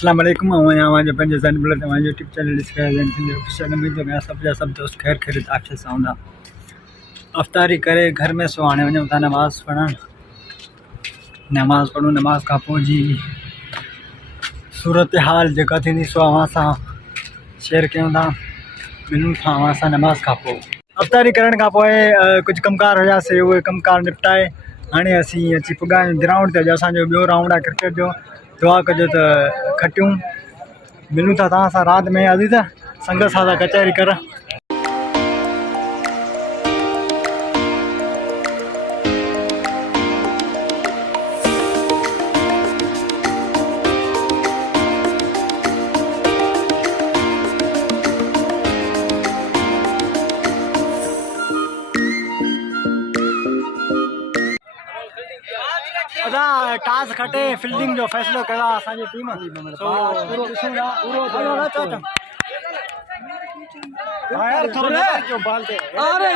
अस्सलाम वालेकुम हमारे पंहिंजे ज़ैन बुलेट हमारे यूट्यूब चैनल ॾिसो ज़ैन सिंधी ऑफिशियल उम्मीद है सब जा सब दोस्त खैर खैरियत आफियत सां हूंदा। अफ़्तारी करे घर में सो हाणे वञूं था नमाज़ पढ़ण। नमाज़ खां पोइ जी सूरत हाल जेका थींदी सो अव्हां सां शेयर कयूं था। मिलूं था अव्हां सां नमाज़ खां पोइ। अफ़्तारी करण खां पोइ कुझु कमकार हुयासीं, उहे कमकार निपटाए हाणे असीं अची पुॻा आहियूं ग्राउंड ते। अॼु असांजो ॿियो राउंड आहे क्रिकेट जो। दुआ कजो त खटियूं। मिलूं था तव्हां सां राति में अज़ीज़ संग सां था कचहरी कर। अदा टास खटे फील्डिंग जो फैसलो कयो आहे असांजी टीम। सो पूरो ॾिसूं था पूरो चओ हां यार थोरो जो बॉल ते अरे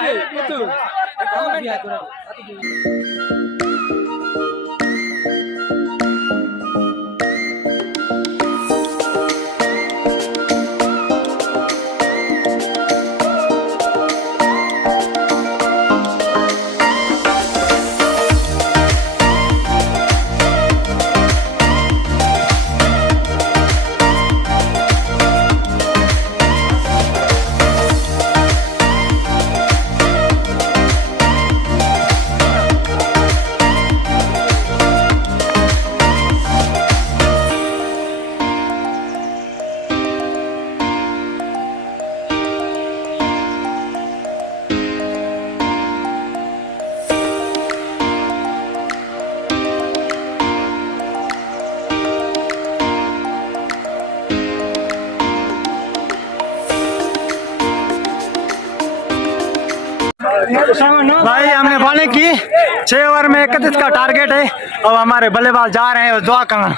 भाई हमने बॉलिंग की 6 ओवर में 31 का टारगेट है और हमारे बल्लेबाज जा रहे हैं दुआ करना।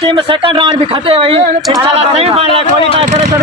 टीम सेकंड राउंड भी खटे हुई इंशाल्लाह सेमीफाइनल क्वालीफाई करे तो